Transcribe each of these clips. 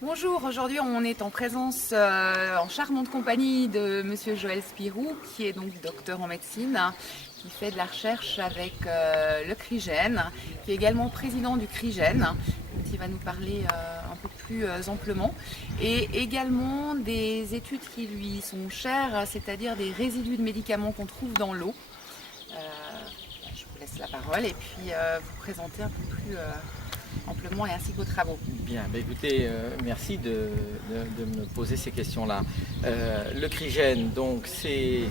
Bonjour, aujourd'hui on est en présence en charmante compagnie de monsieur Joël Spirou, qui est donc docteur en médecine, qui fait de la recherche avec le CRIGEN, qui est également président du CRIGEN, qui va nous parler un peu plus amplement, et également des études qui lui sont chères, c'est-à-dire des résidus de médicaments qu'on trouve dans l'eau. Je vous laisse la parole et puis vous présenter un peu plus amplement et ainsi que vos travaux. Bien, écoutez, merci de me poser ces questions-là. Le CRIGEN, donc, c'est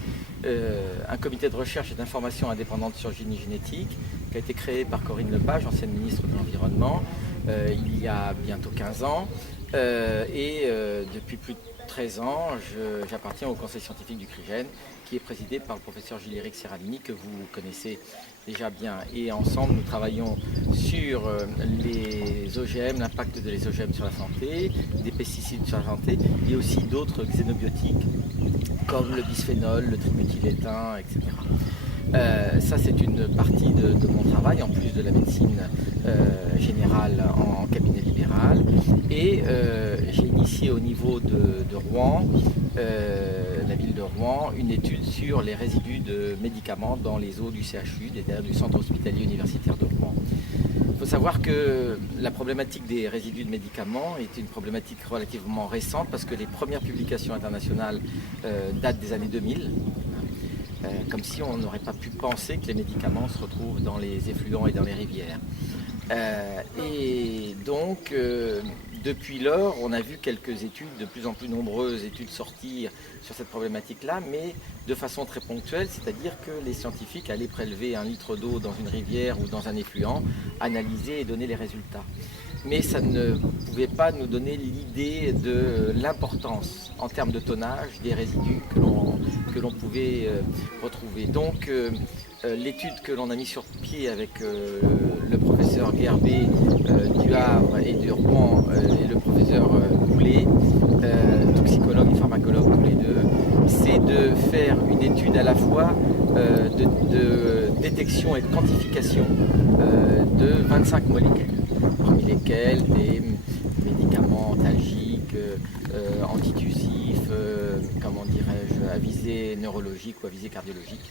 un comité de recherche et d'information indépendante sur génie génétique qui a été créé par Corinne Lepage, ancienne ministre de l'Environnement, il y a bientôt 15 ans. Depuis plus de 13 ans, j'appartiens au conseil scientifique du CRIGEN, qui est présidé par le professeur Gilles-Éric Serralini, que vous connaissez déjà bien. Et ensemble, nous travaillons sur les OGM, l'impact des OGM sur la santé, des pesticides sur la santé, et aussi d'autres xénobiotiques, comme le bisphénol, le triméthylétain, etc. Ça, c'est une partie de mon travail, en plus de la médecine générale en cabinet libéral. Et j'ai initié au niveau de Rouen, la ville de Rouen, une étude sur les résidus de médicaments dans les eaux du CHU, du centre hospitalier universitaire de Rouen. Il faut savoir que la problématique des résidus de médicaments est une problématique relativement récente, parce que les premières publications internationales datent des années 2000. Comme si on n'aurait pas pu penser que les médicaments se retrouvent dans les effluents et dans les rivières. Depuis lors, on a vu quelques études, de plus en plus nombreuses études sortir sur cette problématique-là, mais de façon très ponctuelle, c'est-à-dire que les scientifiques allaient prélever 1 litre d'eau dans une rivière ou dans un effluent, analyser et donner les résultats. Mais ça ne pouvait pas nous donner l'idée de l'importance en termes de tonnage des résidus que l'on pouvait retrouver. Donc l'étude que l'on a mise sur pied avec le professeur Guerbet du Havre et de Rouen et le professeur Goulet, toxicologue et pharmacologue tous les deux, c'est de faire une étude à la fois de détection et de quantification de 25 molécules, parmi lesquelles des médicaments antalgiques, antitussifs, comment dirais-je, à visée neurologique ou à visée cardiologique.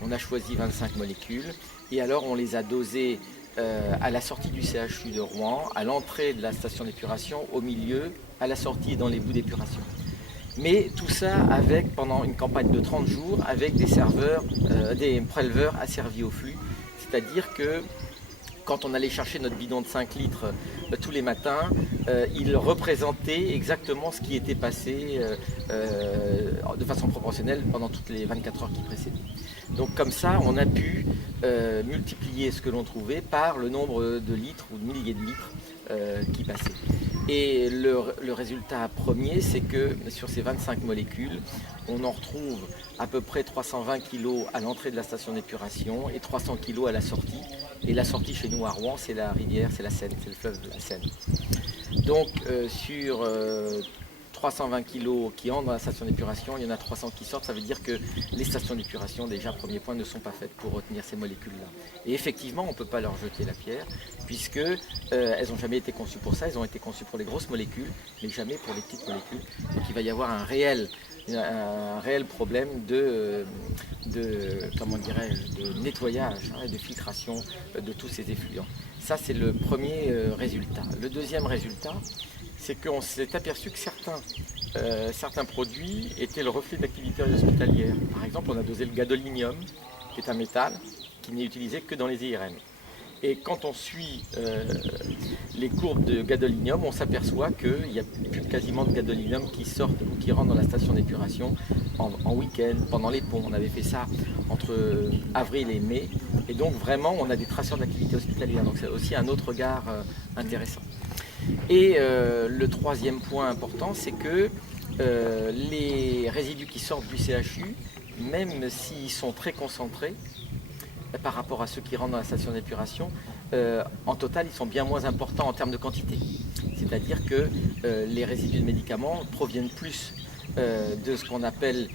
On a choisi 25 molécules et alors on les a dosées à la sortie du CHU de Rouen, à l'entrée de la station d'épuration, au milieu, à la sortie et dans les bouts d'épuration. Mais tout ça avec, pendant une campagne de 30 jours, avec des préleveurs asservis au flux. C'est-à-dire que quand on allait chercher notre bidon de 5 litres tous les matins, il représentait exactement ce qui était passé de façon proportionnelle pendant toutes les 24 heures qui précédaient. Donc comme ça, on a pu multiplier ce que l'on trouvait par le nombre de litres ou de milliers de litres qui passaient. Et le résultat premier, c'est que sur ces 25 molécules, on en retrouve à peu près 320 kg à l'entrée de la station d'épuration et 300 kg à la sortie. Et la sortie chez nous à Rouen, c'est la rivière, c'est la Seine, c'est le fleuve de la Seine. Donc sur 320 kg qui entrent dans la station d'épuration, il y en a 300 qui sortent. Ça veut dire que les stations d'épuration, déjà, premier point, ne sont pas faites pour retenir ces molécules-là. Et effectivement, on ne peut pas leur jeter la pierre, puisque elles n'ont jamais été conçues pour ça. Elles ont été conçues pour les grosses molécules, mais jamais pour les petites molécules. Donc il va y avoir un réel problème comment dirais-je, de nettoyage et de filtration de tous ces effluents. Ça, c'est le premier résultat. Le deuxième résultat, c'est qu'on s'est aperçu que certains produits étaient le reflet de l'activité hospitalière. Par exemple, on a dosé le gadolinium, qui est un métal qui n'est utilisé que dans les IRM. Et quand on suit les courbes de gadolinium, on s'aperçoit qu'il n'y a plus quasiment de gadolinium qui sortent ou qui rentrent dans la station d'épuration en week-end, pendant les ponts. On avait fait ça entre avril et mai. Et donc vraiment, on a des traceurs d'activité hospitalière. Donc c'est aussi un autre regard intéressant. Et le troisième point important, c'est que les résidus qui sortent du CHU, même s'ils sont très concentrés, par rapport à ceux qui rentrent dans la station d'épuration, en total, ils sont bien moins importants en termes de quantité. C'est-à-dire que les résidus de médicaments proviennent plus de ce qu'on appelle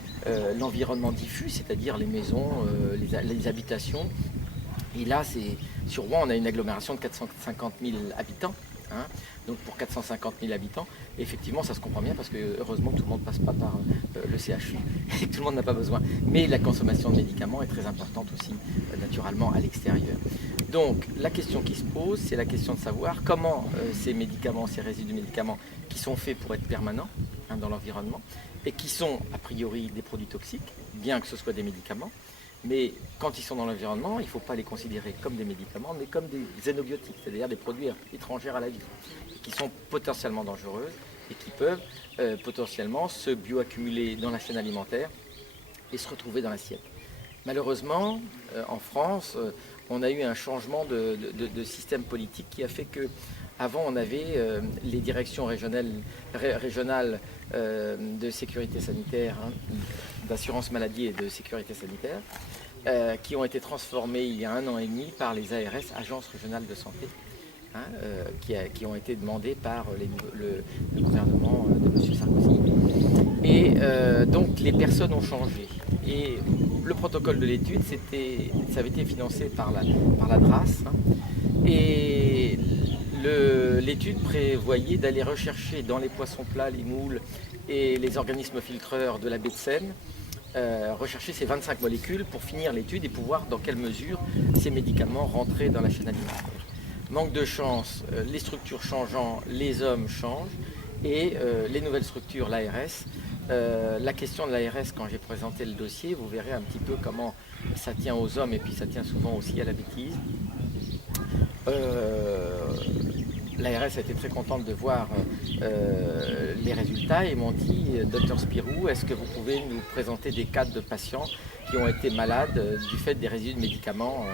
l'environnement diffus, c'est-à-dire les maisons, les habitations. Et là, sur Rouen, on a une agglomération de 450 000 habitants. hein. Donc pour 450 000 habitants, effectivement ça se comprend bien parce que heureusement tout le monde ne passe pas par le CHU et tout le monde n'a pas besoin. Mais la consommation de médicaments est très importante aussi naturellement à l'extérieur. Donc la question qui se pose, c'est la question de savoir comment ces médicaments, ces résidus de médicaments qui sont faits pour être permanents dans l'environnement et qui sont a priori des produits toxiques, bien que ce soit des médicaments, mais quand ils sont dans l'environnement, il ne faut pas les considérer comme des médicaments, mais comme des xénobiotiques, c'est-à-dire des produits étrangers à la vie, qui sont potentiellement dangereuses et qui peuvent potentiellement se bioaccumuler dans la chaîne alimentaire et se retrouver dans l'assiette. Malheureusement, en France, on a eu un changement de système politique qui a fait que avant, on avait les directions régionales de sécurité sanitaire, d'assurance maladie et de sécurité sanitaire, qui ont été transformées il y a 1 an et demi par les ARS, Agences régionales de santé, qui ont été demandées par le gouvernement de M. Sarkozy. Et donc les personnes ont changé. Et le protocole de l'étude, ça avait été financé par la DRAS. Et l'étude prévoyait d'aller rechercher dans les poissons plats, les moules et les organismes filtreurs de la baie de Seine, rechercher ces 25 molécules pour finir l'étude et pour voir dans quelle mesure ces médicaments rentraient dans la chaîne alimentaire. Manque de chance, les structures changeant, les hommes changent et les nouvelles structures, l'ARS. La question de l'ARS, quand j'ai présenté le dossier, vous verrez un petit peu comment ça tient aux hommes et puis ça tient souvent aussi à la bêtise. L'ARS a été très contente de voir les résultats et m'ont dit « Dr Spirou, est-ce que vous pouvez nous présenter des cas de patients qui ont été malades du fait des résidus de médicaments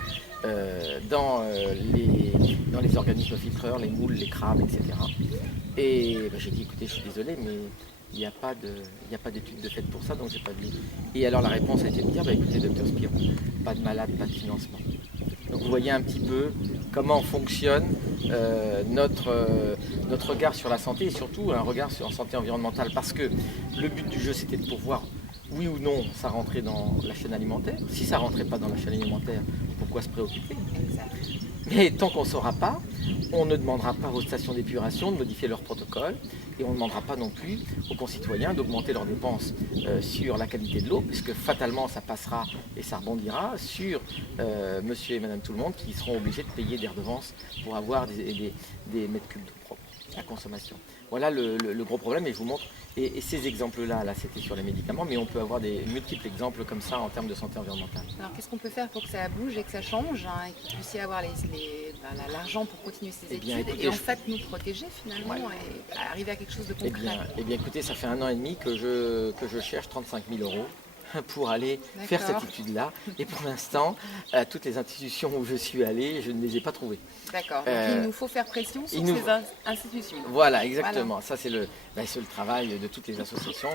dans les organismes filtreurs, les moules, les crabes, etc. » Et j'ai dit « Écoutez, je suis désolé, mais il n'y a pas d'étude de fait pour ça, donc j'ai pas vu. » Et alors la réponse a été de dire « Écoutez, Dr Spirou, pas de malade, pas de financement. » Donc vous voyez un petit peu comment fonctionne notre regard sur la santé et surtout un regard sur la santé environnementale. Parce que le but du jeu, c'était de pouvoir, oui ou non, ça rentrait dans la chaîne alimentaire. Si ça ne rentrait pas dans la chaîne alimentaire, pourquoi se préoccuper? Mais tant qu'on ne saura pas, on ne demandera pas aux stations d'épuration de modifier leur protocole et on ne demandera pas non plus aux concitoyens d'augmenter leurs dépenses sur la qualité de l'eau, parce que fatalement ça passera et ça rebondira sur monsieur et madame tout le monde qui seront obligés de payer des redevances pour avoir des mètres cubes d'eau propre à consommation. Voilà le gros problème et je vous montre. Et ces exemples-là, c'était sur les médicaments, mais on peut avoir des multiples exemples comme ça en termes de santé environnementale. Alors qu'est-ce qu'on peut faire pour que ça bouge et que ça change et qu'il puisse y avoir l'argent pour continuer ces études et en fait nous protéger finalement et arriver à quelque chose de concret? Eh bien écoutez, ça fait 1 an et demi que je cherche 35 000 € pour aller faire cette étude-là. Et pour l'instant, à toutes les institutions où je suis allé, je ne les ai pas trouvées. D'accord. Donc il nous faut faire pression sur ces institutions. Voilà, exactement. Voilà. Ça, c'est le travail de toutes les associations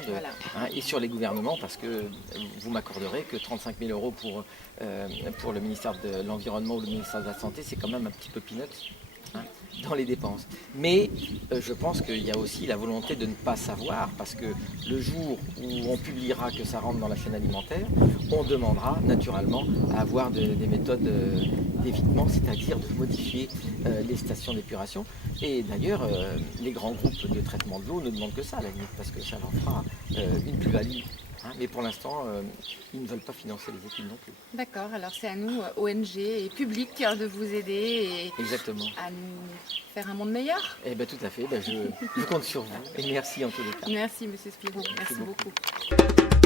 et sur les gouvernements, parce que vous m'accorderez que 35 000 € pour le ministère de l'Environnement ou le ministère de la Santé, c'est quand même un petit peu peanuts dans les dépenses. Mais je pense qu'il y a aussi la volonté de ne pas savoir, parce que le jour où on publiera que ça rentre dans la chaîne alimentaire, on demandera naturellement à avoir des méthodes d'évitement, c'est-à-dire de modifier les stations d'épuration. Et d'ailleurs, les grands groupes de traitement de l'eau ne demandent que ça à la limite, parce que ça leur fera une plus-value. Mais pour l'instant, ils ne veulent pas financer les études non plus. D'accord, alors c'est à nous, ONG et public, de vous aider et exactement. À nous faire un monde meilleur. Eh bien tout à fait, je compte sur vous et merci en tous les cas. Merci Monsieur Spirou, merci beaucoup.